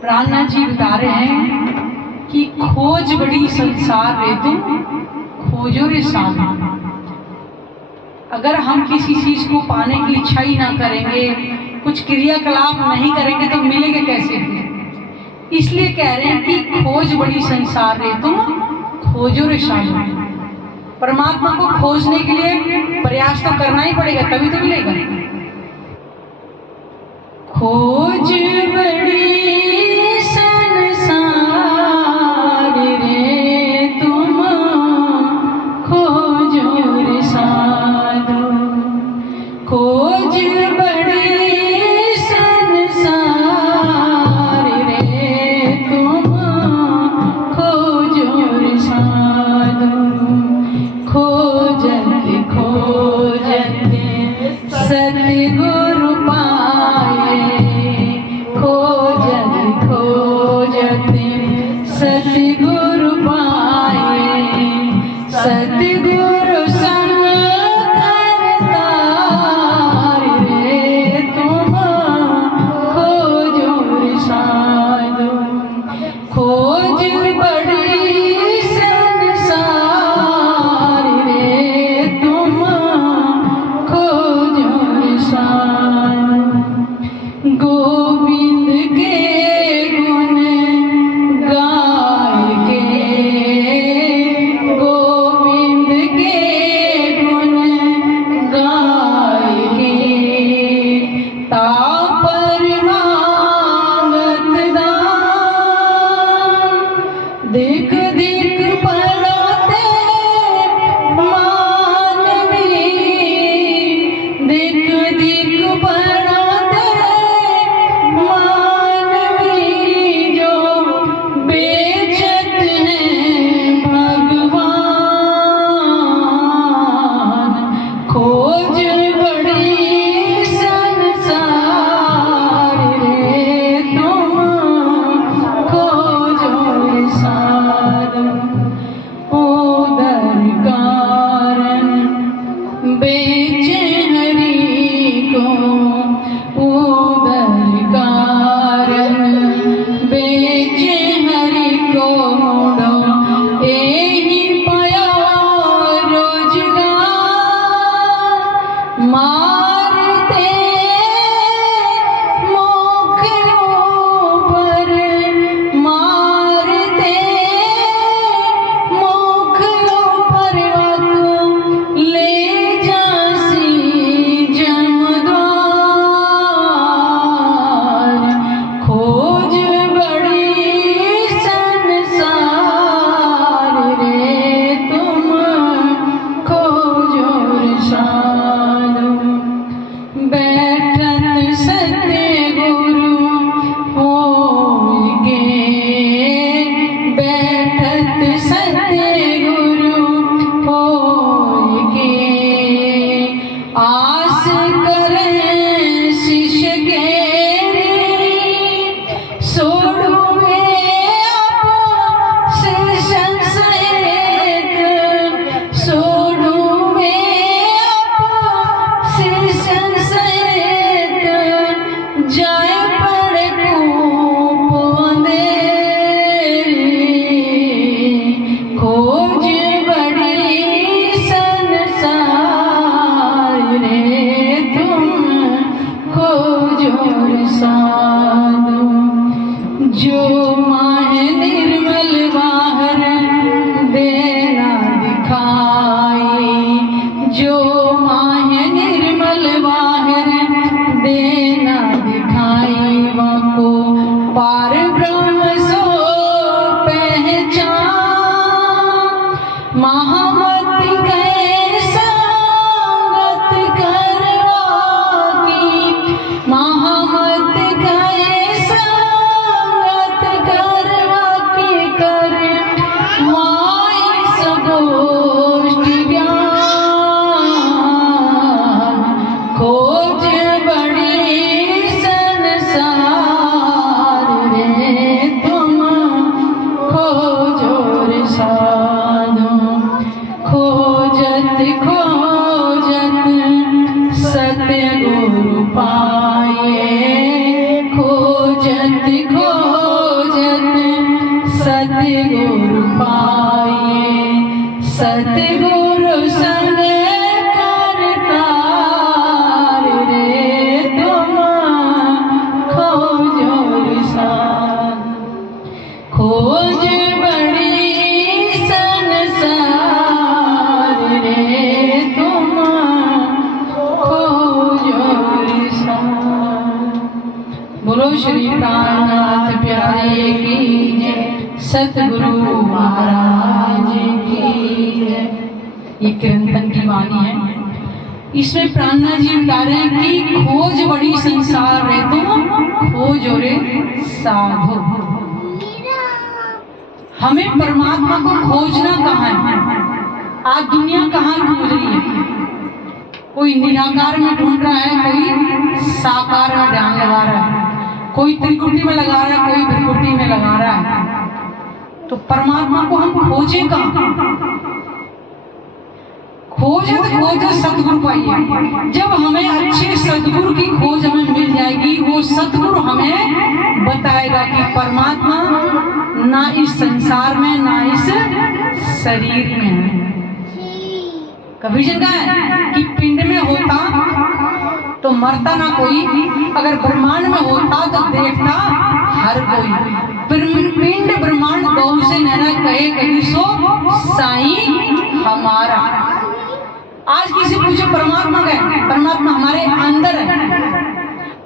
प्राणनाथ जी बता रहे हैं कि खोज बड़ी संसार रे तुम खोजो रे सामा। अगर हम किसी चीज को पाने की इच्छा ही ना करेंगे, कुछ क्रियाकलाप नहीं करेंगे तो मिलेगा कैसे? इसलिए कह रहे हैं कि खोज बड़ी संसार रे तुम खोजो रे सामा। परमात्मा को खोजने के लिए प्रयास तो करना ही पड़ेगा, तभी तो मिलेगा। खोज बड़ी पाए खोजत खो बोलो श्री प्राणनाथ प्यारे की जय, सतगुरु महाराज की जय। ये कीर्तन की वाणी है। इसमें प्राणनाथ जी बता रहे हैं कि खोज बड़ी संसार रे तुम, खोज रे साधो। हमें परमात्मा को खोजना कहाँ है? आज दुनिया कहाँ खोज रही है? कोई निराकार में ढूंढ रहा है, कोई साकार में ध्यान लगा रहा है, कोई त्रिकुटी में लगा रहा है, कोई विकुटी में लगा रहा है। तो परमात्मा को हम खोजे कहाँ? खोज सतगुरु पाइए। जब हमें अच्छे सतगुरु की खोज हमें मिल जाएगी, वो सतगुरु हमें बताएगा कि परमात्मा ना इस संसार में ना इस शरीर में है। कभी जन कहा है कि पिंड में होता तो मरता ना कोई, अगर ब्रह्मांड में होता तो देखता हर कोई। पिंड ब्रह्मांड गौ से नैना कहे कभी सो साईं हमारा। आज किसी पूछो परमात्मा का है, परमात्मा हमारे अंदर है।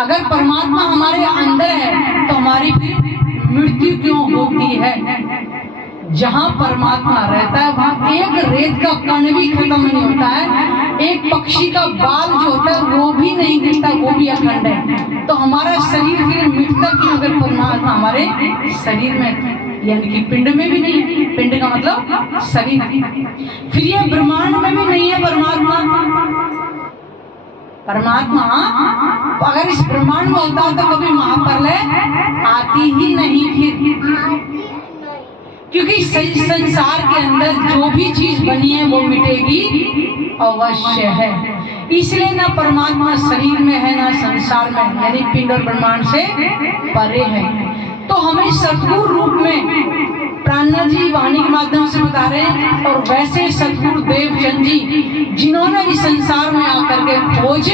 अगर परमात्मा हमारे अंदर है तो हमारी फिर मृत्यु क्यों होती है? जहाँ परमात्मा रहता है वहाँ एक रेत का कण भी खत्म नहीं होता है, एक पक्षी का बाल जो होता है वो भी नहीं गिरता, वो भी अखंड है। तो हमारा शरीर फिर मिटता क्यों अगर परमात्मा हमारे शरीर में, यानी कि पिंड में भी नहीं है। पिंड का मतलब शरीर। फिर ये ब्रह्मांड में भी नहीं है परमात्मा। परमात्मा अगर इस ब्रह्मांड में होता तो कभी महाप्रलय आती ही नहीं फिर, क्योंकि संसार के अंदर जो भी चीज बनी है वो मिटेगी अवश्य है। इसलिए ना परमात्मा शरीर में है ना संसार में, यानी पिंड और ब्रह्मांड से परे है। तो हमें सतगुरु रूप में प्राणनाथ जी वाणी के माध्यम से बता रहे हैं। और वैसे सतगुरु देवचंद जी जिन्होंने इस संसार में आकर के खोज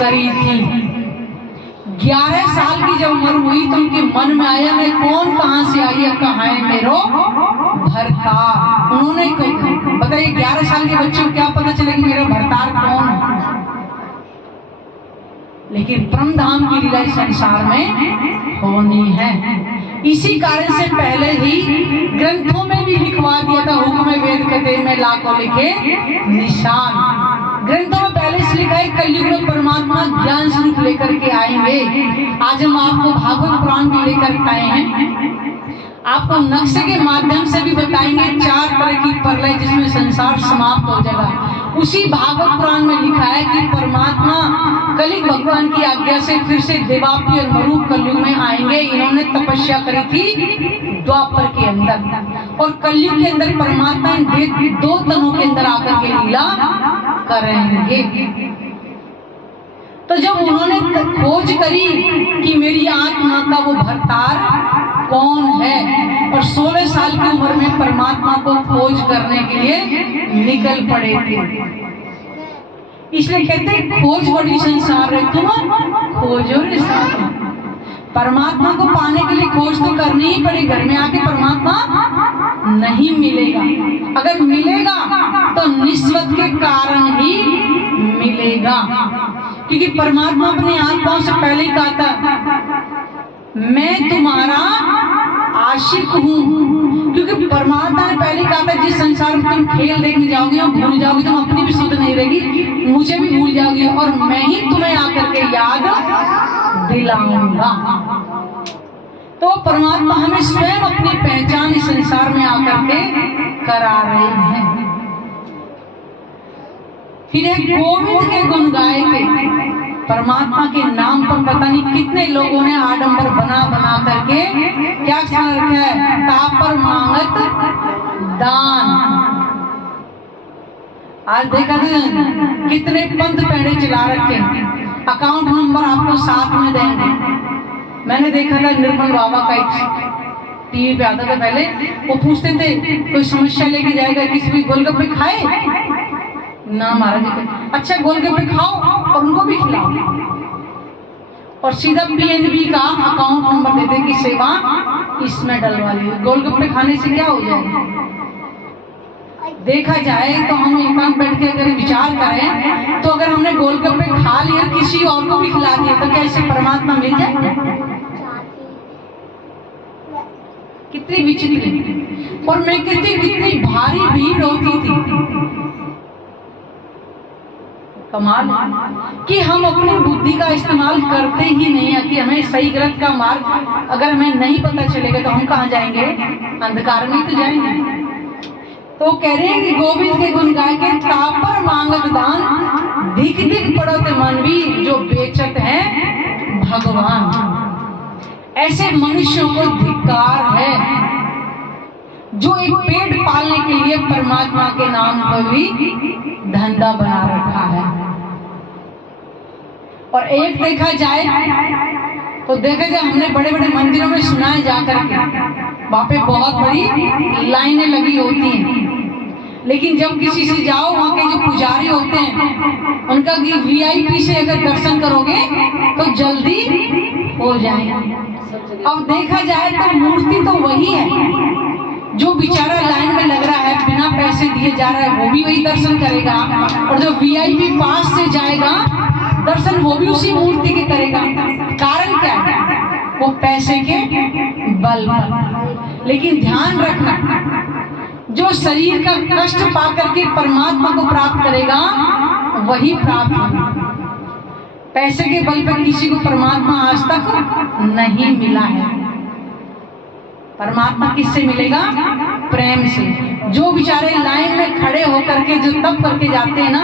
करी थी, 11 साल की जब उम्र हुई तो उनके मन में आया मैं कौन कहाँ से आई है, कहाँ है मेरो भरतार। उन्होंने बताइए 11 साल के बच्चे को क्या पता चले कि मेरा भरतार कौन है? लेकिन परम धाम की लीला इस संसार में होनी है। इसी कारण से पहले ही ग्रंथों में भी लिखवा दिया था, हुक्म वेद कते में लाखों लिखे निशान। ग्रंथों में पहले से लिखा है कलयुग में परमात्मा ज्ञान स्वरूप लेकर के आएंगे। आज हम आपको भागवत पुराण भी लेकर आए हैं। आपको नक्शे के माध्यम से भी बताएंगे 4 तरह की प्रलय जिसमें संसार समाप्त हो जाएगा। उसी भागवत पुराण में लिखा है कि परमात्मा कलियुग भगवान की आज्ञा से फिर से देवापी और मरूप कलयुग में आएंगे। इन्होंने तपस्या करी थी द्वापर के अंदर, और कलयुग के अंदर परमात्मा 2 तनों के अंदर आकर के लीला करेंगे। तो जब उन्होंने खोज करी कि मेरी आत्मा का वो भरतार कौन है, और 16 साल की उम्र में परमात्मा को खोज करने के लिए निकल पड़े थे। इसलिए कहते खोज बड़ी संसार है तुम, खोजो रे साधो। परमात्मा को पाने के लिए खोज तो करनी ही पड़ेगी। घर में आके परमात्मा नहीं मिलेगा। अगर मिलेगा तो निस्वत के कारण ही मिलेगा, क्योंकि परमात्मा अपने हाथ पांव से पहले ही कहा था मैं तुम्हारा आशिक हूँ। क्योंकि परमात्मा ने पहले कहा था जिस संसार में तुम खेल देखने जाओगे और भूल जाओगे, तुम अपनी भी सुध नहीं रहेगी, मुझे भी भूल जाओगे, और मैं ही तुम्हें आकर के याद दिलाऊंगा। तो परमात्मा हमें स्वयं अपनी पहचान इस संसार में आकर के करा रहे हैं। फिर एक गोविंद के गुण गाए थे। परमात्मा के नाम पर पता नहीं कितने लोगों ने आडंबर बना बना करके क्या रखा है, तापर मांगत दान। आज देखा था कितने पंथ पेड़े चला रखे, अकाउंट नंबर आपको साथ में देंगे। मैंने देखा था निर्मल बाबा का एक टीवी पे आता था पहले, वो पूछते थे कोई समस्या लेके जाएगा, किसी भी गोलगप्पे खाए ना महाराज, अच्छा गोलगप्पे खाओ और उनको भी खिलाओ, और सीधा पीएनबी का अकाउंट नंबर दे दे कि सेवा इसमें डलवा ली। गोलगप्पे खाने से क्या हो जाएगा? देखा जाए तो हम एकांत बैठ के अगर विचार करें तो अगर हमने गोलगप्पे खा लिए किसी और को भी खिला दिए तो क्या इससे परमात्मा मिल जाए? कितनी विचित्र। और मैं कहती कितनी भारी भीड़ होती थी। कमाल कि हम अपनी बुद्धि का इस्तेमाल करते ही नहीं है कि हमें सही गलत का मार्ग अगर हमें नहीं पता चलेगा तो हम कहाँ जाएंगे? अंधकार में तो जाएंगे। तो कह रहे हैं कि गोविंद के गुण गाय के तापर मांगत दान धिक धिक पड़त मनवी जो बेचत है भगवान। ऐसे मनुष्यों को धिक्कार है जो एक पेट पालने के लिए परमात्मा के नाम पर भी धंधा बना रखा है। और एक देखा जाए हमने बड़े बड़े मंदिरों में सुना है जाकर के वहां पे बहुत बड़ी लाइनें लगी होती हैं, लेकिन जब किसी से जाओ वहां के जो पुजारी होते हैं उनका VIP से अगर दर्शन करोगे तो जल्दी हो जाएगा। अब देखा जाए तो मूर्ति तो वही है, जो बेचारा लाइन में लग रहा है बिना पैसे दिए जा रहा है वो भी वही दर्शन करेगा, और जो VIP पास से जाएगा दर्शन वो भी उसी मूर्ति के करेगा। कारण क्या है? वो पैसे के बल पर। लेकिन ध्यान रखना, जो शरीर का कष्ट पा करके परमात्मा को प्राप्त करेगा वही प्राप्त होगा। पैसे के बल पर किसी को परमात्मा आज तक नहीं मिला है। परमात्मा किससे मिलेगा? प्रेम से। जो बेचारे लाइन में खड़े होकर के जो तप करके जाते हैं ना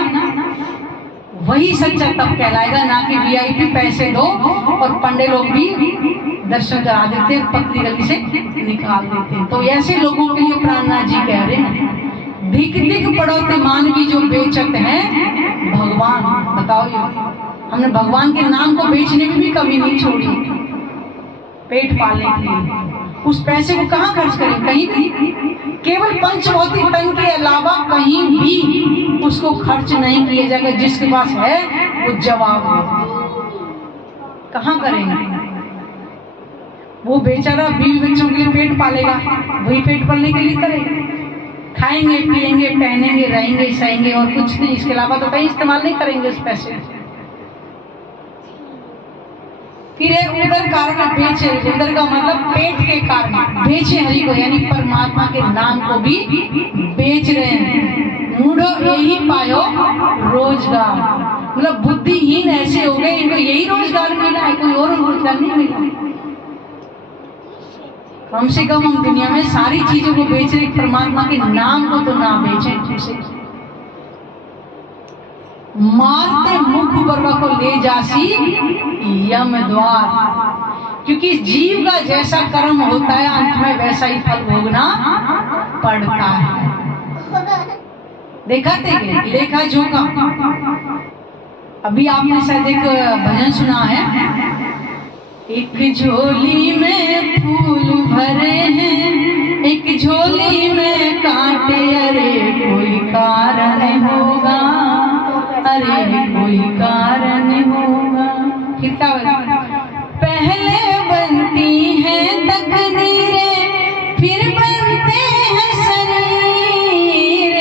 वही सच्चा तप कहलाएगा, ना कि VIP पैसे दो और पंडे लोग भी दर्शन करा देते हैं, पतली गली से निकाल देते हैं। तो ऐसे लोगों के लिए प्राणनाथ जी कह रहे हैं धिक धिक पड़ोते मानवी जो बेचत है भगवान। बताओ ये हमने भगवान के नाम को बेचने में भी कमी नहीं छोड़ी पेट पालने के लिए। उस पैसे को कहाँ खर्च करें? कहीं भी। केवल पंचभौतिक तन के अलावा कहीं भी उसको खर्च नहीं किया जाएगा। जिसके पास है वो जवाब है, कहाँ करेंगे? वो बेचारा बीवी बच्चों के लिए पेट पालेगा, वही पेट पालने के लिए करेगा। खाएंगे पिएंगे पहनेंगे रहेंगे सहेंगे और कुछ नहीं, इसके अलावा तो कहीं इस्तेमाल नहीं करेंगे उस पैसे। फिर उधर कारण बेचे, उधर का मतलब पेट के कारण बेचे हरि को, यानी परमात्मा के नाम को भी बेच रहे हैं। मूढ़ो यही पायो रोजगार, मतलब बुद्धिहीन ऐसे हो गए इनको यही रोजगार मिला है, कोई और रोजगार नहीं मिला। कम से कम हम दुनिया में सारी चीजों को बेच रहे, परमात्मा के नाम को तो ना बेचें। मारते मुख बरवा को ले जासी यम द्वार, क्योंकि जीव का जैसा कर्म होता है अंत में वैसा ही फल भोगना पड़ता है। देखा थे लेखा जोखा। अभी आपने शायद एक भजन सुना है, एक झोली में फूल भरे हैं एक झोली में कांटे, अरे कोई कारण होगा, अरे कोई कारण होगा। फिर क्या बोला? पहले बनती हैं तकदीरें फिर बनते हैं शरीर,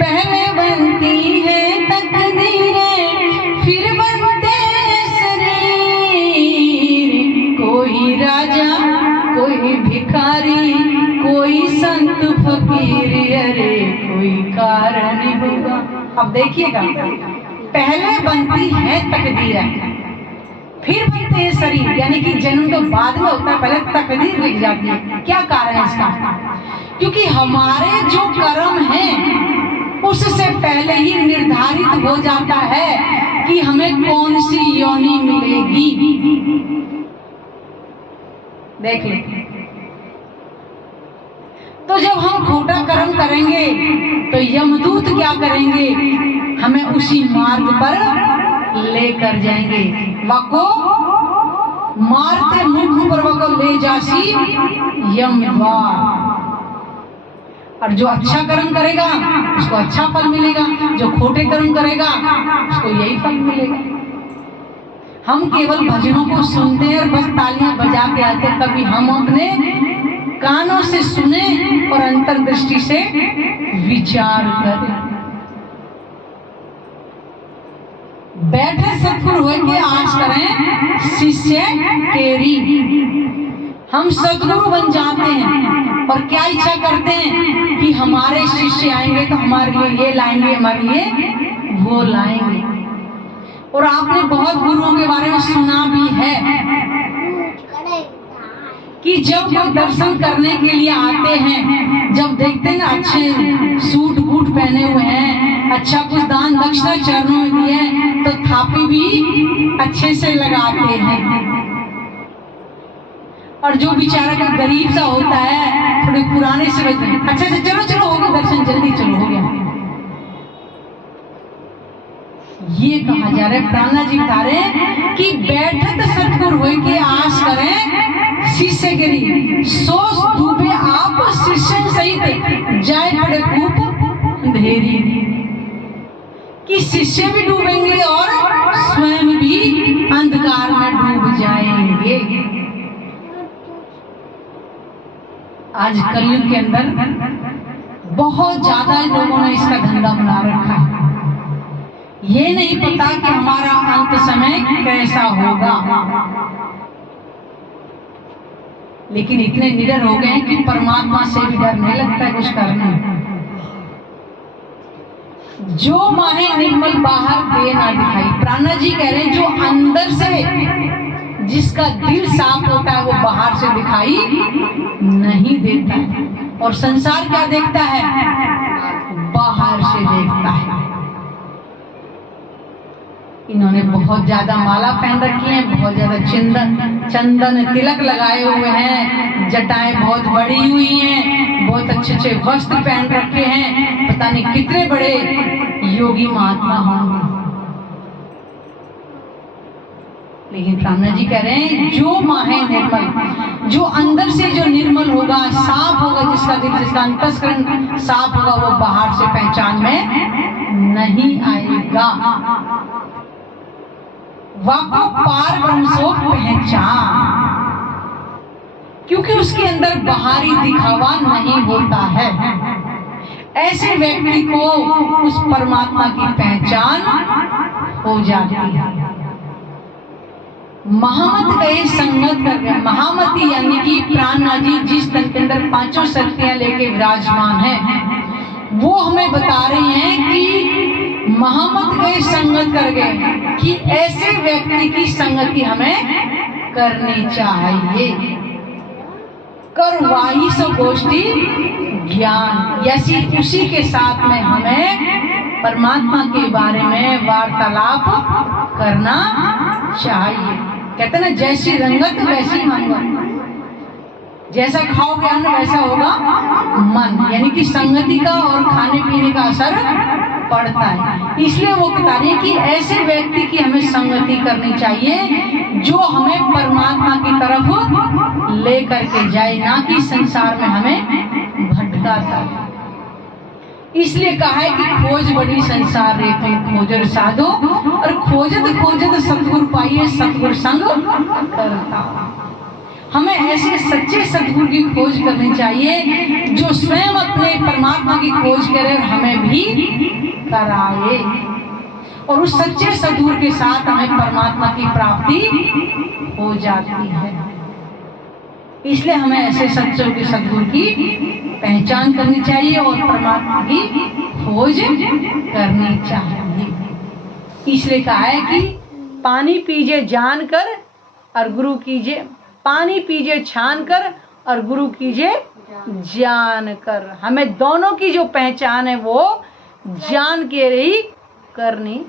पहले बनती हैं तकदीरें फिर बनते हैं शरीर। कोई राजा कोई भिखारी कोई संत फकीर, अरे कोई कारण होगा। अब देखिएगा, पहले बनती है तकदीर फिर बनते हैं शरीर, यानी कि जन्म तो बाद में होता है, पहले तकदीर लिख जाती है। क्या कारण है इसका? क्योंकि हमारे जो कर्म हैं उससे पहले ही निर्धारित हो जाता है कि हमें कौन सी योनि मिलेगी। देख ले, तो जब हम खोटा कर्म करेंगे तो यमदूत क्या करेंगे? हमें उसी मार्ग पर लेकर जाएंगे। वको मारते मुख पर वको ले जासी यम द्वार। और जो अच्छा कर्म करेगा उसको अच्छा फल मिलेगा, जो खोटे कर्म करेगा उसको यही फल मिलेगा। हम केवल भजनों को सुनते हैं और बस तालियां बजा के आते हैं, कभी हम अपने कानों से सुने और अंतर्दृष्टि से विचार करें। बैठे सतगुरु होय के आस करें शिष्य केरी। हम सतगुरु बन जाते हैं और क्या इच्छा करते हैं कि हमारे शिष्य आएंगे तो हमारे लिए ये लाएंगे, हमारे लिए वो लाएंगे। और आपने बहुत गुरुओं के बारे में सुना भी है कि जब कोई दर्शन करने के लिए आते हैं, जब देखते हैं ना अच्छे सूट बूट पहने हुए हैं, अच्छा कुछ दान दक्षिणा चरणों में दिए, तो थापी भी अच्छे से लगाते हैं। और जो बेचारा का गरीब सा होता है, थोड़े पुराने से बचते, अच्छा चलो चलो हो गया दर्शन, जल्दी चलो हो गया। ये कहा जा रहा है, प्राणा जी बता रहे हैं कि बैठत सतगुरु होय के आस करें शिष्य गिरी। सोच डूबे आप शिष्य सहित जाए पड़े कूप अंधेरी। कि शिष्य भी डूबेंगे और स्वयं भी अंधकार में डूब जाएंगे। आज कलयुग के अंदर बहुत ज्यादा लोगों ने इसका धंधा बना रखा है। ये नहीं पता कि हमारा अंत समय कैसा होगा, लेकिन इतने निडर हो गए कि परमात्मा से भी डर नहीं लगता है कुछ करने। जो माहे निर्मल बाहर दे ना दिखाई। प्राणा जी कह रहे हैं जो अंदर से जिसका दिल साफ होता है वो बाहर से दिखाई नहीं देता है। और संसार क्या देखता है? बाहर से देखता है। इन्होंने बहुत ज्यादा माला पहन रखी है, बहुत ज्यादा चंदन तिलक लगाए हुए हैं, जटाएं बहुत बड़ी हुई हैं, बहुत अच्छे अच्छे वस्त्र पहन रखे हैं, पता नहीं कितने बड़े योगी महात्मा होंगे। लेकिन प्राणा जी कह रहे हैं जो माहे निर्मल, जो अंदर से जो निर्मल होगा, साफ होगा, जिसका दिल जिसका अंतस्करण साफ होगा, वो बाहर से पहचान में नहीं आएगा। वाको पार ब्रह्म सो पहचान, क्योंकि उसके अंदर बाहरी दिखावा नहीं होता है। ऐसे व्यक्ति को उस परमात्मा की पहचान हो जाती है। महामत गए संगत कर गए। महामती यानी कि प्राणा जी जिस तन के अंदर पांचों शक्तियां लेके विराजमान है, वो हमें बता रही हैं कि महामत गए संगत कर गए, कि ऐसे व्यक्ति की संगति हमें करनी चाहिए। करवाई सो गोष्ठी ज्ञान, यसी उसी के साथ में हमें परमात्मा के बारे में वार्तालाप करना चाहिए। कहते ना जैसी रंगत वैसी मंगत, जैसा खाओगे अन्न वैसा होगा मन, यानी कि संगति का और खाने पीने का असर पड़ता है। इसलिए वो बता रही है कि ऐसे व्यक्ति की हमें संगति करनी चाहिए जो हमें परमात्मा की तरफ लेकर के जाए, ना कि संसार में हमें भटकाता है। इसलिए कहा है कि खोज बड़ी संसार रे तुम खोजर साधो, और खोजत खोजत सतगुरु पाइए सतगुरु संग करता। हमें ऐसे सच्चे सतगुरु की खोज करनी चाहिए जो स्वयं अपने परमात्मा की खोज करे और हमें भी कराए, और उस सच्चे सतगुरु के साथ हमें परमात्मा की प्राप्ति हो जाती है। इसलिए हमें ऐसे सच्चों के सतगुरु की पहचान करनी चाहिए और परमात्मा की खोज करनी चाहिए। इसलिए कहा है कि पानी पीजे जान कर और गुरु कीजिए, पानी पीजिए छान कर और गुरु कीजिए जान कर। हमें दोनों की जो पहचान है वो जान के ही करनी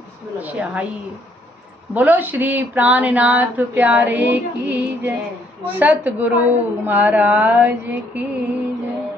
चाहिए। बोलो श्री प्राणनाथ प्यारे की जय, सतगुरु महाराज की जय।